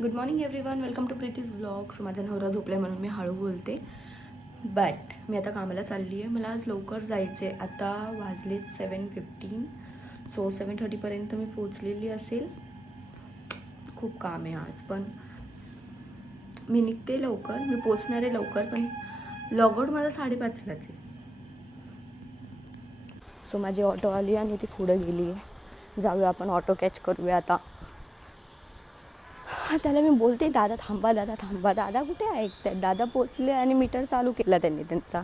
Good morning everyone, welcome to Preeti's blog. So माझा नवरा झोपला म्हणून मी हळू बोलते, बट मी आता कामाला चालली आहे. मला आज लवकर जायचं आहे. आता वाजलेत 7:15. सो 7:30पर्यंत मी पोचलेली असेल. खूप काम आहे आज, पण मी निघते लवकर, मी पोचणार आहे लवकर, पण लॉगआउट माझा 5:30लाच आहे. सो माझी ऑटो आली आणि ती पुढे गेली आहे. जाऊया आपण, ऑटो कॅच करूया आता. त्याला मी बोलते, दादा थांबा, दादा थांबा. दादा कुठे ऐकतात? दादा पोचले आणि मीटर चालू केला त्यांनी त्यांचा.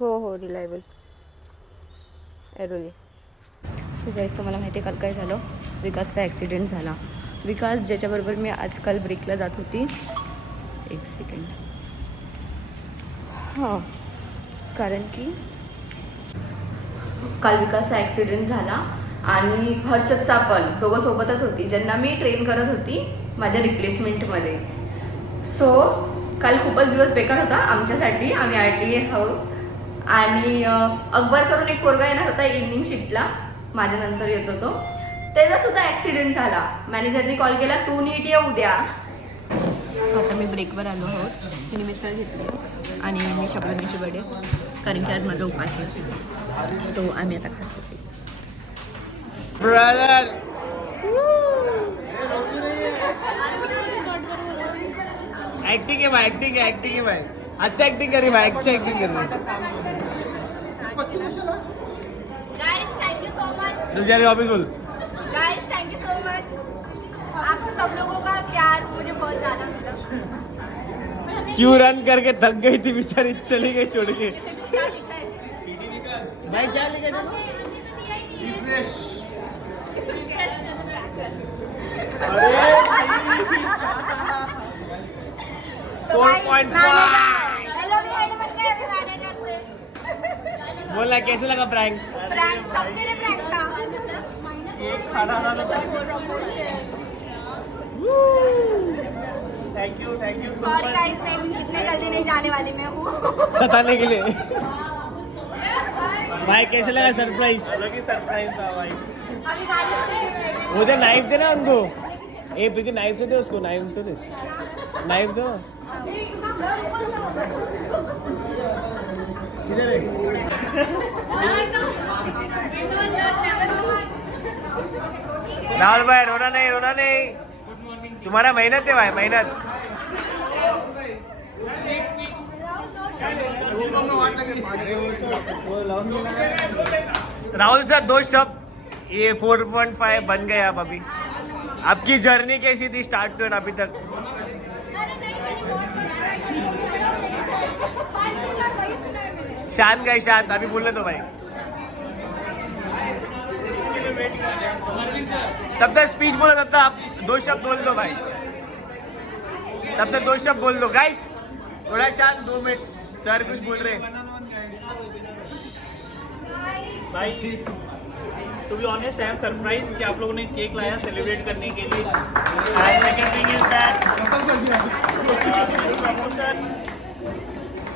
हो हो, रिलायबल एरोली. सो गाईस, मला माहिती आहे काल काय झालं. विकासचा ॲक्सिडेंट झाला. विकास ज्याच्याबरोबर मी आजकाल ब्रेकला जात होती. एक सेकंड. हां, कारण की काल विकासचा ॲक्सिडेंट झाला आणि हर्षदचा पण. दोघं सोबतच होती, ज्यांना मी ट्रेन करत होती माझ्या रिप्लेसमेंटमध्ये. सो काल खूपच दिवस बेकार होता आमच्यासाठी. आम्ही RTA आहोत आणि अकबर करून एक पोरगा येणार होता इव्हनिंग शिफ्टला, माझ्यानंतर येत होतो. त्याचासुद्धा ॲक्सिडेंट झाला. मॅनेजरनी कॉल केला, तू नीट ये उद्या. सो आता मी ब्रेकवर आलो आहोत. तिने मिसळ घेतली आणि मी शब्दांची वडे, कारण की आज माझा उपास आहे. सो आम्ही आता खात होते. ब्रदर एक्टिंग है भाई, एक्टिंग है भाई. अच्छा एक्टिंग करी भाई, अच्छा acting curry. Guys, thank you so much. तुझे ऑफिस बोल. Guys, thank you so much. आप सब लोगों का प्यार मुझे बहुत ज्यादा मिला. क्यों रन करके थक गई थी बेचारी, चली गई छोड़ के. क्या लिखा है इसमें? भाई क्या लिखा है? रिफ्रेश. अरे 4.5. हेलो भी हेड बन गए अभी मैनेजर से. बोलना कैसे लगा प्रैंक? प्रैंक सबके लिए प्रैंक था. थैंक यू सॉरी गाइस, मैं इतने जल्दी नहीं जाने वाली मैं हूँ. सताने के लिए. भाई कैसे लगा सरप्राइज? अलग ही सरप्राइज था भाई. अभी बारिश वो दे, नाइफ दे ना उनको. ए प्रीति, नाइफ से दे उसको, नाइफ तो दे. नाइफ दो. किधर है? राहुल भाई, रोना नहीं. तुम्हारा मेहनत है भाई, मेहनत. राहुल सर, 2 शब्द. ये 4.5 बन गए आप अभी. आपकी जर्नी कैसी थी स्टार्ट टू एंड अभी तक? शांत गए, शांत. अभी बोलने दो भाई. तब तक स्पीच बोलो, तब तक आप 2 शब्द बोल दो भाई. तब तक 2 शब्द बोल दो गाइस. थोड़ा शांत, 2 मिनट. सर कुछ बोल रहे हैं भाई. To be honest, I am surprise कि आप लोगों ने केक लाया सेलिब्रेट करने के लिए. And second thing is that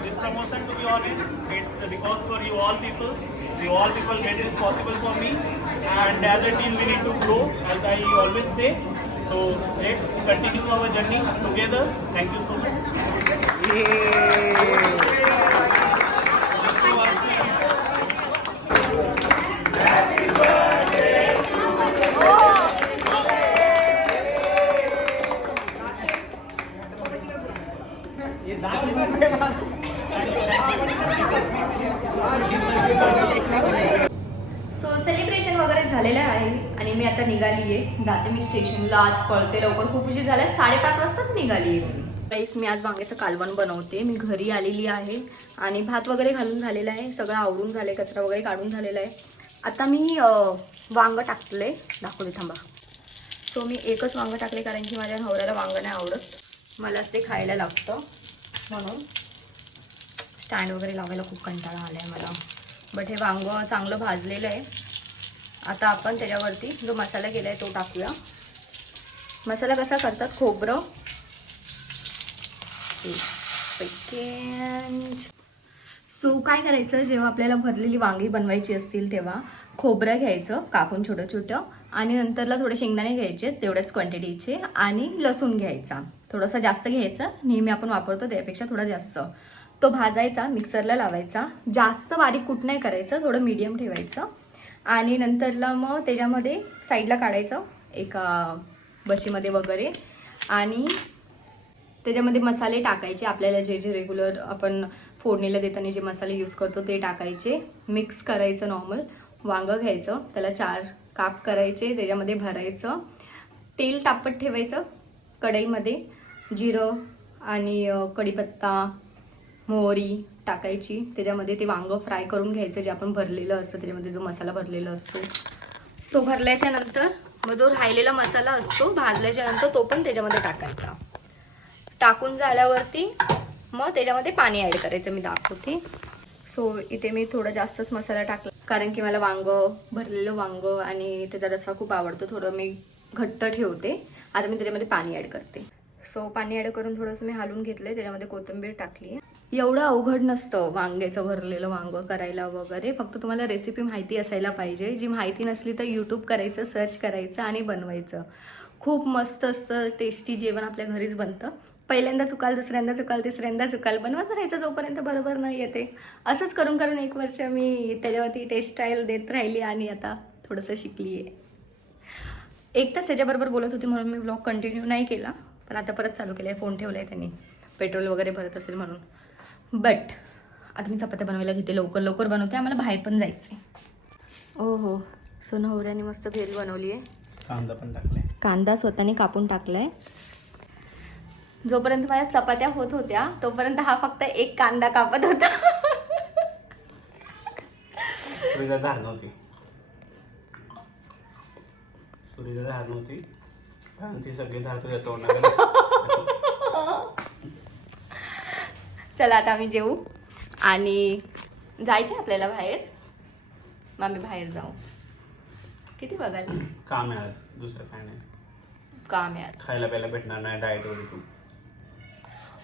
this promotion to be honest, it's because for you all people. You all people made this possible for me, and as a team we need to grow, as I always say. So let's continue our journey together. Thank you so much. So celebration वगैरे झालेलं आहे आणि मी आता निघाली आहे. जाते मी स्टेशनला. आज पळते लवकर, खूप उशीर झाला. 5:30 वाजताच निघाली आहे. गाईस, मी आज वांग्याचं कालवण बनवते. मी घरी आलेली आहे आणि भात वगैरे घालून झालेला आहे. सगळं आवरून झाले, कचरा वगैरे काढून झालेला आहे. आता मी वांग टाकले, दाखवते थांबा. सो मी एकच वांग टाकले, कारण की माझ्या नवऱ्याला वांग नाही आवडत. मला ते खायला लागतं म्हणून. स्टँड वगैरे लावायला खूप कंटाळा आला आहे मला. बट हे वांग चांगलं भाजलेलं आहे. आता आपण त्याच्यावरती जो मसाला केला आहे तो टाकूया. मसाला कसा करतात, खोबरं, सेकंड. सो काय करायचं, जेव्हा आपल्याला भरलेली वांगी बनवायची असतील तेव्हा खोबरं घ्यायचं कापून छोटं छोटं आणि नंतरला थोडे शेंगदाणे घ्यायचे तेवढ्याच क्वांटिटीचे आणि लसूण घ्यायचा थोडासा जास्त घ्यायचा नेहमी आपण वापरतो त्यापेक्षा थोडा जास्त. तो भाजायचा मिक्सरला लावायचा जास्त बारीक कुट नाही करायचं थोडं मीडियम ठेवायचं आणि नंतरला मग त्याच्यामध्ये साईडला काढायचं एका बशीमध्ये वगैरे आणि त्याच्यामध्ये मसाले टाकायचे आपल्याला जे जे रेग्युलर आपण फोडणीला देताना जे मसाले यूज करतो ते टाकायचे मिक्स करायचं नॉर्मल. वांगं घ्यायचं त्याला 4 काप करायचे त्याच्यामध्ये भरायचं तेल तापत ठेवायचं कढईमध्ये जिरं आणि कढीपत्ता मोहरी टाकायची त्याच्यामध्ये ते वांगं फ्राय करून घ्यायचं जे आपण भरलेलं असतं त्याच्यामध्ये जो मसाला भरलेला असतो तो भरल्याच्या नंतर मग जो राहिलेला मसाला असतो भाजल्याच्या नंतर तो पण त्याच्यामध्ये टाकायचा. टाकून झाल्यावरती मग त्याच्यामध्ये पाणी ॲड करायचं मी दाखवते. सो इथे मी थोडं जास्तच मसाला टाकला कारण की मला वांगं भरलेलं वांगं आणि त्याचा रस्सा खूप आवडतो थोडं मी घट्ट ठेवते. आता मी त्याच्यामध्ये पाणी ॲड करते. सो पाणी ॲड करून थोडंसं मी हलवून घेतलंय त्याच्यामध्ये कोथिंबीर टाकली. एवढं अवघड नसतं वांग्याचं भरलेलं वांगं करायला वगैरे फक्त तुम्हाला रेसिपी माहिती असायला पाहिजे. जी माहिती नसली तर यूट्यूब करायचं सर्च करायचं आणि बनवायचं. खूप मस्त असतं टेस्टी जेवण आपल्या घरीच बनतं. पहिल्यांदा चुकाल दुसऱ्यांदा चुकाल तिसऱ्यांदा चुकाल बनवत राहायचं जोपर्यंत बरोबर नाही येते. असंच करून करून 1 वर्ष मी त्याच्यावरती टेस्ट ट्रायल देत राहिली आणि आता थोडंसं शिकली आहे. 1 तास त्याच्याबरोबर बोलत होती म्हणून मी ब्लॉग कंटिन्यू नाही केला पण आता परत चालू केलं आहे. फोन ठेवला आहे त्यांनी पेट्रोल वगैरे भरत असेल म्हणून. बट आता मी चपात्या बनवायला घेते लवकर लवकर बनवते आम्हाला बाहेर पण जायचं आहे. ओ हो सो नवऱ्याने मस्त भेल बनवली आहे. कांदा पण टाकलाय. कांदा स्वतःने कापून टाकलाय. जोपर्यंत माझ्या चपात्या होत होत्या तोपर्यंत हा फक्त 1 कांदा कापत होता. सुरीला धार नव्हती कारण ती सगळी धार तुझ्या तोंडाला. चला आता आम्ही जेवू आणि जायचं आपल्याला बाहेर. मग आम्ही बाहेर जाऊ. किती बघाल काम आहे आज दुसरं काय नाही. काम आहे आज. खायला प्यायला भेटणार नाही डाएटवर तू.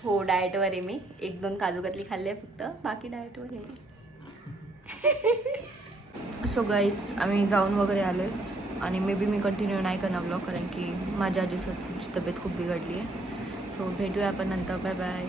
हो डाएटवर आहे मी. 1-2 काजू कतली खाल्ली फक्त बाकी डाएटवर आहे मी. सो गाईज आम्ही जाऊन वगैरे आलो आहे आणि मे बी मी कंटिन्यू नाही करणार ब्लॉग कारण की माझ्या आजी सचिनची तब्येत खूप बिघडली आहे. सो भेटूया आपण नंतर. Bye bye.